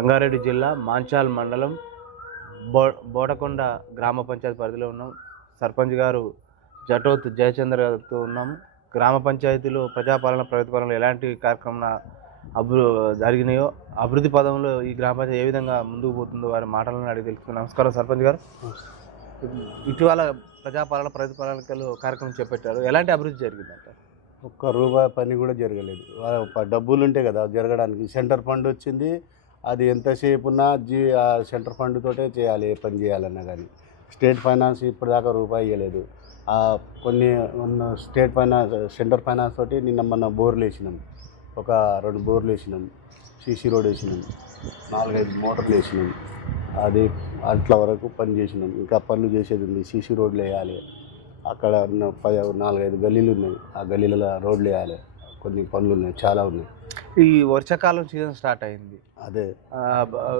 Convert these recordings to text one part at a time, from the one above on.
రంగారెడ్డి జిల్లా మాంచాల్ మండలం బోడకొండ గ్రామ పంచాయతీ పరిధిలో ఉన్నాం. సర్పంచ్ గారు జటోత్ జయచంద్ర గారితో ఉన్నాము. గ్రామ పంచాయతీలో ప్రజాపాలన ప్రగతిపాలన ఎలాంటి కార్యక్రమం జరిగినాయో, అభివృద్ధి పదంలో ఈ గ్రామ పంచాయతీ ఏ విధంగా ముందుకు పోతుందో వారి మాటలను అడిగి తెలుసుకున్నాం. నమస్కారం సర్పంచ్ గారు. ఇటీవల ప్రజాపాలన ప్రగతిపాలనలో కార్యక్రమం చేపట్టారు. ఎలాంటి అభివృద్ధి జరిగిందంట? ఒక్క రూపాయి పని కూడా జరగలేదు. డబ్బులు ఉంటే కదా జరగడానికి. సెంటర్ ఫండ్ వచ్చింది, అది ఎంతసేపు ఉన్నా ఆ సెంటర్ ఫండ్ తోటే చేయాలి. ఏ పని చేయాలన్నా కానీ స్టేట్ ఫైనాన్స్ ఇప్పటిదాకా రూపాయి ఇవ్వలేదు. కొన్ని స్టేట్ ఫైనాన్స్ సెంటర్ ఫైనాన్స్ తోటి నిన్న మొన్న బోర్లు వేసినాం, ఒక 2 బోర్లు వేసినాం, సీసీ రోడ్ వేసినాం, 4-5 మోటార్లు వేసినాం. అది అట్ల వరకు పని చేసినాం. ఇంకా పనులు చేసేది ఉంది. సీసీ రోడ్లు వేయాలి. అక్కడ 4-5 గల్లీలు ఉన్నాయి, ఆ గల్లీలలో రోడ్లు వేయాలి. కొన్ని పనులు ఉన్నాయి, చాలా ఉన్నాయి. ఈ వర్షాకాలం సీజన్ స్టార్ట్ అయింది, అదే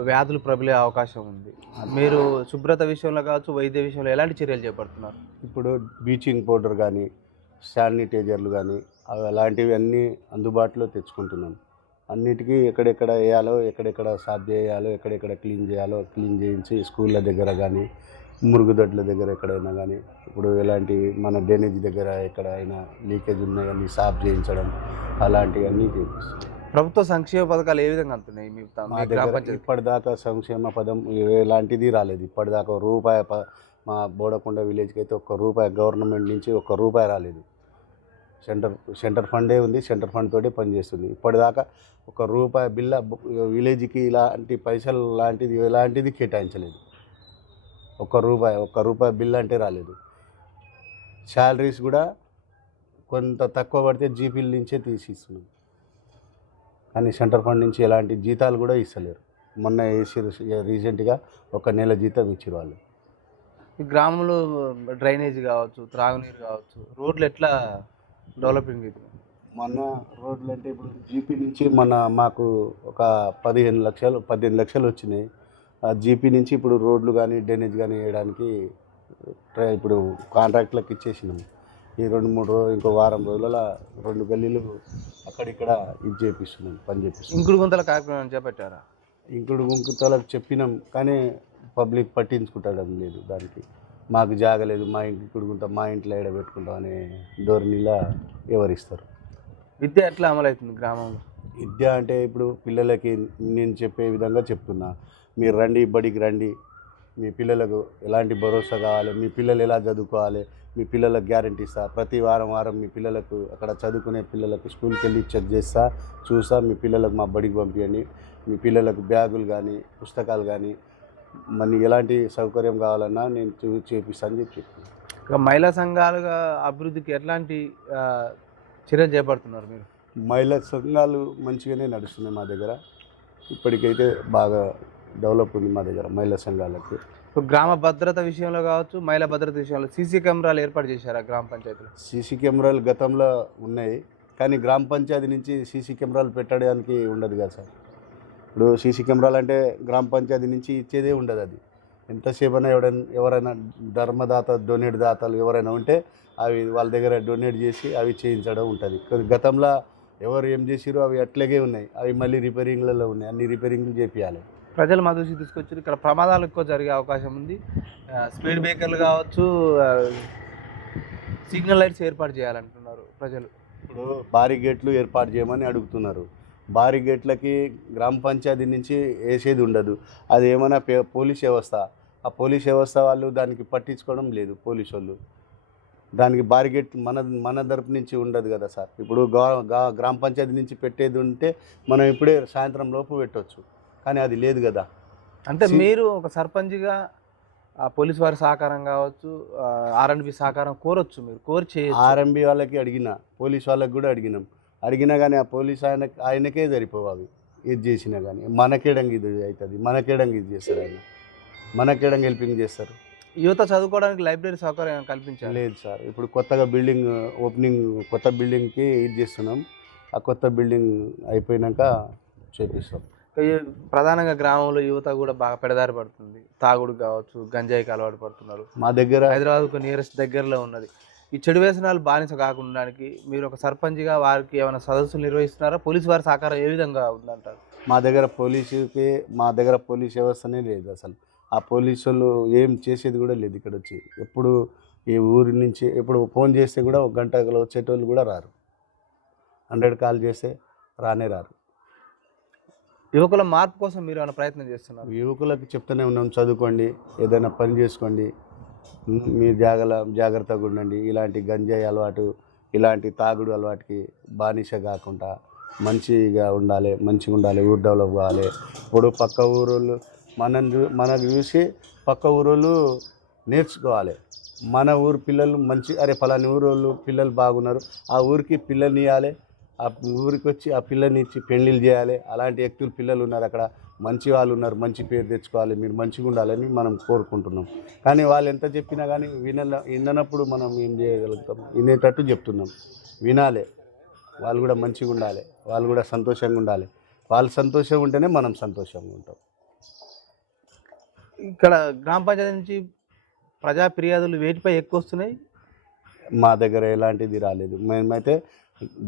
వ్యాధులు ప్రబలే అవకాశం ఉంది. మీరు శుభ్రత విషయంలో కావచ్చు, వైద్య విషయంలో ఎలాంటి చర్యలు చేపడుతున్నారు? ఇప్పుడు బ్లీచింగ్ పౌడర్ కానీ, శానిటైజర్లు కానీ అలాంటివి అన్నీ అందుబాటులో తెచ్చుకుంటున్నాం. అన్నిటికీ ఎక్కడెక్కడ వేయాలో, ఎక్కడెక్కడ సాఫ్ చేయాలో, ఎక్కడెక్కడ క్లీన్ చేయాలో క్లీన్ చేయించి స్కూళ్ళ దగ్గర కానీ, మురుగుదొడ్ల దగ్గర ఎక్కడైనా కానీ, ఇప్పుడు ఎలాంటి మన డ్రైనేజ్ దగ్గర ఎక్కడైనా లీకేజ్ ఉన్నాయని సాఫ్ చేయించడం, అలాంటివన్నీ చేపిస్తున్నాం. ప్రభుత్వ సంక్షేమ పథకాలు ఏ విధంగా అందుతున్నాయి మీ గ్రామ పంచాయతీ? ఇప్పటిదాకా సంక్షేమ పదం ఎలాంటిది రాలేదు. ఇప్పటిదాకా రూపాయి మా బోడకొండ విలేజ్కి అయితే ₹1 గవర్నమెంట్ నుంచి ₹1 రాలేదు. సెంటర్ ఫండే ఉంది, సెంటర్ ఫండ్ తోటే పనిచేస్తుంది. ఇప్పటిదాకా ₹1 బిల్ల విలేజ్కి ఇలాంటి పైసలు లాంటిది ఎలాంటిది కేటాయించలేదు. ₹1 బిల్ అంటే రాలేదు. శాలరీస్ కూడా కొంత తక్కువ పడితే జీపీల నుంచే తీసిస్తున్నాం, కానీ సెంటర్ ఫండ్ నుంచి ఎలాంటి జీతాలు కూడా ఇస్తలేరు. మొన్న రీసెంట్గా 1 నెల జీతం ఇచ్చారు వాళ్ళు. ఈ గ్రామంలో డ్రైనేజ్ కావచ్చు, త్రాగునీరు కావచ్చు, రోడ్లు ఎట్లా డెవలపింగ్? ఇది మొన్న రోడ్లు అంటే ఇప్పుడు జీపీ నుంచి మాకు ఒక 18 లక్షలు వచ్చినాయి. ఆ జీపీ నుంచి ఇప్పుడు రోడ్లు కానీ డ్రైనేజ్ కానీ వేయడానికి ఇప్పుడు కాంట్రాక్ట్లకు ఇచ్చేసినాం. ఈ 2-3 రోజులు, ఇంకో వారం రోజులలో 2 గల్లీలు అక్కడిక్కడ ఇది చేపిస్తున్నాం, పని చేపిస్తున్నాం. ఇంకుడు గుంతల కార్యక్రమం చేపట్టారా? ఇంకుడు గుంతలకు చెప్పినాం, కానీ పబ్లిక్ పట్టించుకుంటడం లేదు. దానికి మాకు జాగలేదు, మా ఇంకుడు గుంత మా ఇంట్లో ఎడ పెట్టుకుంటాం అనే ధోరణిలా వివరిస్తారు. విద్య ఎట్లా అమలవుతుంది గ్రామంలో? విద్య అంటే ఇప్పుడు పిల్లలకి నేను చెప్పే విధంగా చెప్తున్నా. మీరు రండి, బడికి రండి, మీ పిల్లలకు ఎలాంటి భరోసా కావాలి, మీ పిల్లలు ఎలా చదువుకోవాలి, మీ పిల్లలకు గ్యారంటీ ఇస్తా. ప్రతి వారం మీ పిల్లలకు అక్కడ చదువుకునే పిల్లలకు స్కూల్కి వెళ్ళి చెక్ చేస్తా, చూసా. మీ పిల్లలకు మా బడికి పంపించండి. మీ పిల్లలకు బ్యాగులు కానీ, పుస్తకాలు కానీ, మన ఎలాంటి సౌకర్యం కావాలన్నా నేను చేపిస్తాను అని చెప్తున్నాను. ఇక మహిళా సంఘాలుగా అభివృద్ధికి ఎట్లాంటి చర్యలు చేపడుతున్నారు మీరు? మహిళా సంఘాలు మంచిగానే నడుస్తున్నాయి మా దగ్గర. ఇప్పటికైతే బాగా డెవలప్ ఉంది మా దగ్గర మహిళా సంఘాలకు. ఇప్పుడు గ్రామ భద్రత విషయంలో కావచ్చు, మహిళా భద్రత విషయంలో సీసీ కెమెరాలు ఏర్పాటు చేశారా గ్రామ పంచాయతీలో? సీసీ కెమెరాలు గతంలో ఉన్నాయి, కానీ గ్రామ పంచాయతీ నుంచి సీసీ కెమెరాలు పెట్టడానికి ఉండదు కదా సార్. ఇప్పుడు సీసీ కెమెరాలు అంటే గ్రామ పంచాయతీ నుంచి ఇచ్చేదే ఉండదు. అది ఎంతసేపైనా ఎవరైనా ధర్మదాత, డొనేట్ దాతలు ఎవరైనా ఉంటే అవి వాళ్ళ దగ్గర డొనేట్ చేసి అవి చేయించడం ఉంటుంది. గతంలో ఎవరు ఏం చేసిరో అవి అట్లాగే ఉన్నాయి. అవి మళ్ళీ రిపేరింగ్లలో ఉన్నాయి, అన్ని రిపేరింగ్లు చేపియాలి. ప్రజల మద్దతు తీసుకొచ్చి ఇక్కడ ప్రమాదాలు ఎక్కువ జరిగే అవకాశం ఉంది. స్పీడ్ బ్రేకర్లు కావచ్చు, సిగ్నల్ లైట్స్ ఏర్పాటు చేయాలంటున్నారు ప్రజలు. ఇప్పుడు బారిగేట్లు ఏర్పాటు చేయమని అడుగుతున్నారు. బారిగేట్లకి గ్రామ పంచాయతీ నుంచి వేసేది ఉండదు. అది ఏమైనా పోలీస్ వ్యవస్థ, ఆ పోలీస్ వ్యవస్థ వాళ్ళు దానికి పట్టించుకోవడం లేదు. పోలీసు వాళ్ళు దానికి బారిగేట్ మన తరపు నుంచి ఉండదు కదా సార్. ఇప్పుడు గ్రామ పంచాయతీ నుంచి పెట్టేది ఉంటే మనం ఇప్పుడే సాయంత్రం లోపు పెట్టవచ్చు, కానీ అది లేదు కదా. అంటే మీరు ఒక సర్పంచ్గా పోలీస్ వారి సహకారం కావచ్చు, ఆర్ఎండ్బి సహకారం కోరొచ్చు, మీరు కోరి చేయొచ్చు. ఆర్ఎండ్బి వాళ్ళకి అడిగినా, పోలీస్ వాళ్ళకి కూడా అడిగినా కానీ ఆ పోలీస్ ఆయనకే సరిపోవు అవి. ఇది చేసినా కానీ మనకేడంగా ఇది అవుతుంది, మనకేడంగా ఇది చేస్తారు. ఆయన మనకేడంగా హెల్పింగ్ చేస్తారు. యువత చదువుకోవడానికి లైబ్రరీ సౌకర్యం కల్పించాలి. లేదు సార్, ఇప్పుడు కొత్తగా బిల్డింగ్ ఓపెనింగ్, కొత్త బిల్డింగ్కి ఇది చేస్తున్నాం. ఆ కొత్త బిల్డింగ్ అయిపోయినాక చేపిస్తాం. ప్రధానంగా గ్రామంలో యువత కూడా బాగా పెడదారి పడుతుంది. తాగుడు కావచ్చు, గంజాయికి అలవాటు పడుతున్నారు. మా దగ్గర హైదరాబాద్కు నియరెస్ట్ దగ్గరలో ఉన్నది. ఈ చెడు వ్యసనాలు బానిస కాకుండా మీరు ఒక సర్పంచ్గా వారికి ఏమైనా సదస్సులు నిర్వహిస్తున్నారా? పోలీసు వారి సహకారం ఏ విధంగా ఉందంటారు? మా దగ్గర పోలీస్ వ్యవస్థనే లేదు అసలు. ఆ పోలీసు వాళ్ళు ఏం చేసేది కూడా లేదు ఇక్కడ వచ్చి. ఎప్పుడు ఈ ఊరి నుంచి ఎప్పుడు ఫోన్ చేస్తే కూడా ఒక గంటలో వచ్చేటోళ్ళు కూడా రారు. 100 కాల్ చేస్తే రానే రారు. యువకుల మార్పు కోసం మీరు ఏమైనా ప్రయత్నం చేస్తున్నారు? యువకులకు చెప్తూనే ఉన్నాం, చదువుకోండి, ఏదైనా పని చేసుకోండి, మీ జాగ్రత్తగా ఉండండి. ఇలాంటి గంజాయి అలవాటు, ఇలాంటి తాగుడు అలవాటుకి బానిస కాకుండా మంచిగా ఉండాలి, ఊరు డెవలప్ కావాలి. ఇప్పుడు పక్క ఊరోళ్ళు మనకు చూసి పక్క ఊరోళ్ళు నేర్చుకోవాలి. మన ఊరు పిల్లలు అరే పలాని ఊరోళ్ళు పిల్లలు బాగున్నారు, ఆ ఊరికి పిల్లల్ని ఇవ్వాలి, ఆ ఊరికి వచ్చి ఆ పిల్లల్ని ఇచ్చి పెళ్ళిళ్ళు చేయాలి. అలాంటి వ్యక్తులు పిల్లలు ఉన్నారు అక్కడ, మంచి వాళ్ళు ఉన్నారు, మంచి పేరు తెచ్చుకోవాలి, మీరు మంచిగా ఉండాలని మనం కోరుకుంటున్నాం. కానీ వాళ్ళు ఎంత చెప్పినా కానీ విననప్పుడు మనం ఏం చేయగలుగుతాం? వినేటట్టు చెప్తున్నాం, వినాలి. వాళ్ళు కూడా మంచిగా ఉండాలి, వాళ్ళు కూడా సంతోషంగా ఉండాలి. వాళ్ళు సంతోషంగా ఉంటేనే మనం సంతోషంగా ఉంటాం. ఇక్కడ గ్రామ పంచాయతీ నుంచి ప్రజా ఫిర్యాదులు వేటిపై ఎక్కువ వస్తున్నాయి? మా దగ్గర ఎలాంటిది రాలేదు. మేమైతే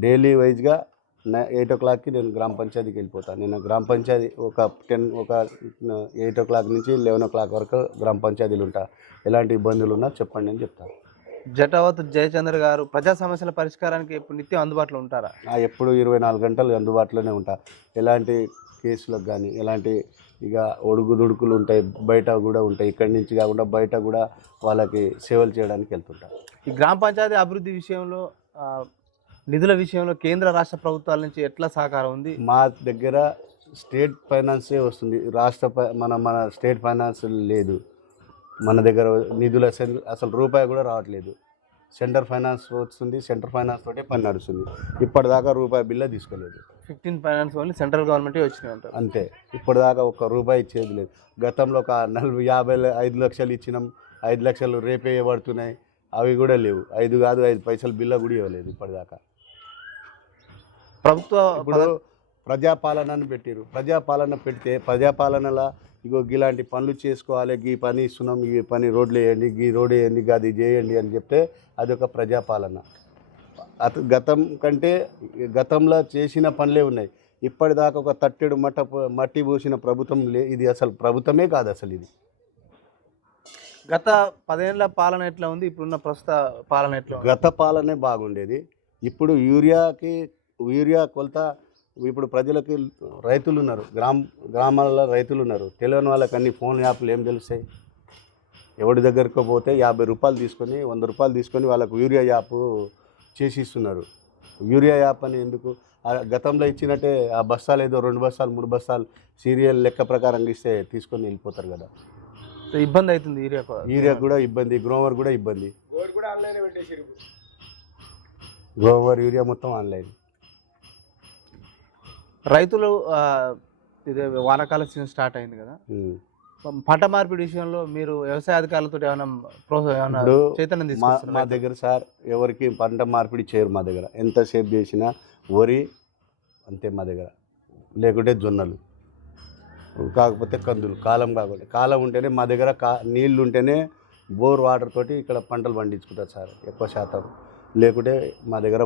డైలీ వైజ్గా 8 o'clockకి నేను గ్రామ పంచాయతీకి వెళ్ళిపోతాను. నేను గ్రామ పంచాయతీ ఒక 8 o'clock నుంచి 11 o'clock వరకు గ్రామ పంచాయతీలు ఉంటా. ఎలాంటి ఇబ్బందులు ఉన్నా చెప్పండి అని చెప్తాను. జటావత్ జయచంద్ర గారు ప్రజా సమస్యల పరిష్కారానికి ఎప్పుడు నిత్యం అందుబాటులో ఉంటారా? ఎప్పుడు 24 గంటలు అందుబాటులోనే ఉంటా. ఎలాంటి కేసులకు కానీ ఎలాంటి ఇక ఒడుగుదుడుకులు ఉంటాయి, బయట కూడా ఉంటాయి. ఇక్కడి నుంచి కాకుండా బయట కూడా వాళ్ళకి సేవలు చేయడానికి వెళ్తుంటా. ఈ గ్రామ పంచాయతీ అభివృద్ధి విషయంలో నిధుల విషయంలో కేంద్ర రాష్ట్ర ప్రభుత్వాల నుంచి ఎట్లా సహకారం ఉంది? మా దగ్గర స్టేట్ ఫైనాన్సే వస్తుంది, మన స్టేట్ ఫైనాన్స్ లేదు. మన దగ్గర నిధులు అసలు రూపాయి కూడా రావట్లేదు. సెంటర్ ఫైనాన్స్ వస్తుంది, సెంటర్ ఫైనాన్స్ తోటే పని నడుస్తుంది. ఇప్పటిదాకా రూపాయి బిల్ల తీసుకోలేదు. 15 ఫైనాన్స్ ఓన్లీ సెంట్రల్ గవర్నమెంటే వచ్చినాయి అంటారు. అంతే, ఇప్పటిదాకా ఒక్క రూపాయి ఇచ్చేది లేదు. గతంలో ఒక 5 లక్షలు ఇచ్చినాం, 5 లక్షలు రేపే పడుతున్నాయి, అవి కూడా లేవు. 5 కాదు 5 పైసలు బిల్ల కూడా ఇవ్వలేదు ఇప్పటిదాకా. ఇప్పుడు ప్రజాపాలనని పెట్టారు. ప్రజాపాలన పెడితే ప్రజాపాలనలో ఇలాంటి పనులు చేసుకోవాలి, ఈ పని ఇస్తున్నాం, ఈ పని రోడ్లు వేయండి, ఈ రోడ్ వేయండి, అది చేయండి అని చెప్తే అదొక ప్రజాపాలన. గతం కంటే గతంలో చేసిన పనులే ఉన్నాయి. ఇప్పటిదాకా ఒక తట్టెడు మట్టి పోసిన ప్రభుత్వం ఇది అసలు ప్రభుత్వమే కాదు అసలు ఇది. గత 10 ఏళ్ల పాలన ఎట్లా ఉంది, ఇప్పుడున్న ప్రస్తుత పాలన ఎట్లా? గత పాలనే బాగుండేది. ఇప్పుడు యూరియా కొలత, ఇప్పుడు ప్రజలకి రైతులు ఉన్నారు, గ్రామాలలో రైతులు ఉన్నారు. తెలియని వాళ్ళకి అన్ని ఫోన్ యాప్లు ఏం తెలుస్తాయి? ఎవరి దగ్గరకు పోతే 50 రూపాయలు తీసుకొని 100 రూపాయలు తీసుకొని వాళ్ళకు యూరియా యాప్ చేసి ఇస్తున్నారు. యూరియా యాప్ అని ఎందుకు? గతంలో ఇచ్చినట్టే ఆ బస్తాలు ఏదో 2 బస్తాలు 3 బస్తాలు సీరియల్ లెక్క ప్రకారం ఇస్తే తీసుకొని వెళ్ళిపోతారు కదా. ఇబ్బంది అవుతుంది. యూరియా కూడా ఇబ్బంది, గ్రోవర్ కూడా ఇబ్బంది. గ్రోవర్ యూరియా మొత్తం ఆన్లైన్. రైతులు ఇదే వానాకాల సీజన్ స్టార్ట్ అయింది కదా, పంట మార్పిడి విషయంలో మీరు వ్యవసాయ అధికారులతో ఏమైనా చైతన్యం తీసుకొస్తారా? మా దగ్గర సార్ ఎవరికి పంట మార్పిడి చేయరు. మా దగ్గర ఎంతసేపు చేసినా వరి అంతే మా దగ్గర, లేకుంటే జొన్నలు, కాకపోతే కందులు. కాలం ఉంటేనే మా దగ్గర నీళ్ళు ఉంటేనే బోర్ వాటర్ తోటి ఇక్కడ పంటలు పండించుకుంటారు సార్ ఎక్కువ శాతం. లేకుంటే మా దగ్గర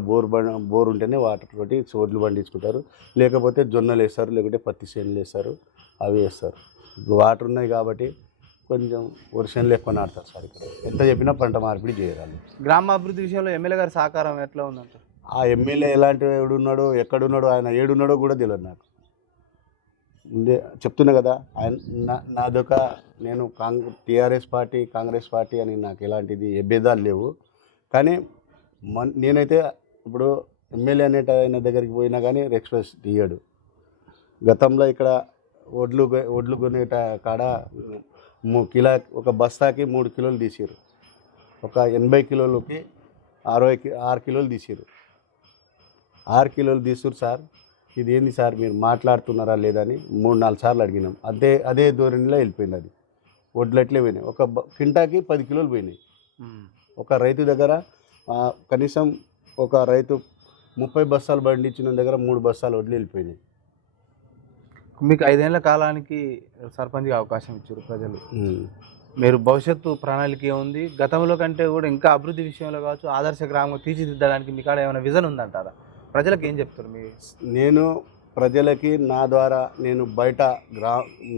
బోర్ ఉంటేనే వాటర్ తోటి చోట్లు పండించుకుంటారు. లేకపోతే జొన్నలు వేస్తారు, లేకుంటే పత్తి చేనులు వేస్తారు, అవి వేస్తారు. ఇప్పుడు వాటర్ ఉన్నాయి కాబట్టి కొంచెం వర్షంలో ఎక్కువ నాటుతారు సార్. ఇక్కడ ఎంత చెప్పినా పంట మార్పిడి చేయరాలి. గ్రామాభివృద్ధి విషయంలో ఎమ్మెల్యే గారి సహకారం ఎట్లా ఉందంటారు? ఆ ఎమ్మెల్యే ఎక్కడున్నాడో ఆయన ఏడున్నాడో కూడా తెలియదు నాకు. చెప్తున్నా కదా, నాదొక నేను టీఆర్ఎస్ పార్టీ కాంగ్రెస్ పార్టీ అని నాకు ఎలాంటిది భేదాలు లేవు. కానీ నేనైతే ఇప్పుడు ఎమ్మెల్యే ఆయన దగ్గరికి పోయినా కానీ రెస్పాన్స్ తీయడు. గతంలో ఇక్కడ ఒడ్లు కొనే కాడ ఒక బస్తాకి 3 కిలోలు తీసారు. ఒక 80 కిలోలకి 6 కిలోలు తీసారు. 6 కిలోలు తీసురు సార్. ఇది ఏంది సార్ మీరు మాట్లాడుతున్నారా లేదని 3-4 సార్లు అడిగినాం. అదే ధోరణిలో వెళ్ళిపోయింది. అది వడ్లు అట్లే పోయినాయి. ఒక కింటాకి 10 కిలోలు పోయినాయి. ఒక రైతు దగ్గర కనీసం ఒక రైతు 30 బస్తాలు పండించిన దగ్గర 3 బస్తాలు వడ్లు వెళ్ళిపోయినాయి. మీకు 5 ఏళ్ల కాలానికి సర్పంచ్గా అవకాశం ఇచ్చారు ప్రజలు. మీరు భవిష్యత్తు ప్రణాళిక ఏముంది? గతంలో కంటే కూడా ఇంకా అభివృద్ధి విషయంలో కావచ్చు, ఆదర్శ గ్రామం తీర్చిదిద్దడానికి మీ కాడ ఏమైనా విజన్ ఉందంటారా? ప్రజలకు ఏం చెప్తారు? నేను ప్రజలకి నా ద్వారా నేను బయట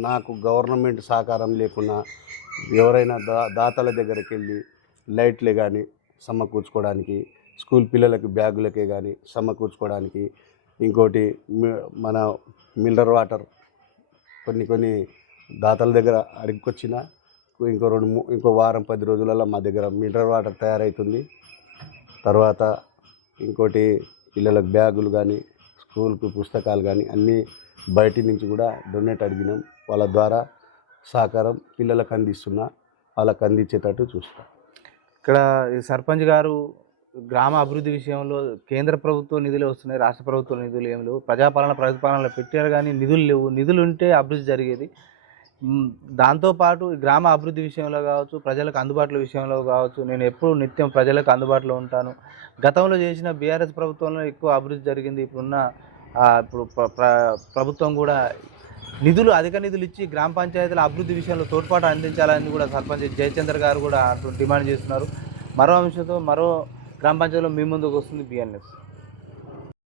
నాకు గవర్నమెంట్ సహకారం లేకున్నా ఎవరైనా దాతల దగ్గరికి వెళ్ళి లైట్లే కానీ సమకూర్చుకోవడానికి, స్కూల్ పిల్లలకి బ్యాగులకే కానీ సమకూర్చుకోవడానికి, ఇంకోటి మన మినరల్ వాటర్ కొన్ని దాతల దగ్గర అడుగుకొచ్చిన ఇంకో వారం 10 రోజులలో మా దగ్గర మినరల్ వాటర్ తయారవుతుంది. తర్వాత ఇంకోటి పిల్లలకు బ్యాగులు కానీ స్కూల్కు పుస్తకాలు కానీ అన్నీ బయటి నుంచి కూడా డొనేట్ అడిగినాం. వాళ్ళ ద్వారా సహకారం పిల్లలకు అందిస్తున్నా, వాళ్ళకి అందించేటట్టు చూస్తాం. ఇక్కడ ఈ సర్పంచ్ గారు గ్రామ అభివృద్ధి విషయంలో కేంద్ర ప్రభుత్వ నిధులు వస్తున్నాయి, రాష్ట్ర ప్రభుత్వ నిధులు ఏమి లేవు, ప్రతిపాలనలో పెట్టారు కానీ నిధులు లేవు. నిధులు ఉంటే అభివృద్ధి జరిగేది. దాంతోపాటు ఈ గ్రామ అభివృద్ధి విషయంలో కావచ్చు, ప్రజలకు అందుబాటులో విషయంలో కావచ్చు, నేను ఎప్పుడు నిత్యం ప్రజలకు అందుబాటులో ఉంటాను. గతంలో చేసిన బీఆర్ఎస్ ప్రభుత్వంలో ఎక్కువ అభివృద్ధి జరిగింది. ఇప్పుడు ప్రభుత్వం కూడా అధిక నిధులు ఇచ్చి గ్రామ పంచాయతీల అభివృద్ధి విషయంలో తోడ్పాటు అందించాలని కూడా సర్పంచ్ జయచంద్ర గారు కూడా డిమాండ్ చేస్తున్నారు. మరో అంశంతో మరో గ్రామ పంచాయతీలో మీ ముందుకు వస్తుంది బిఎన్ఎస్.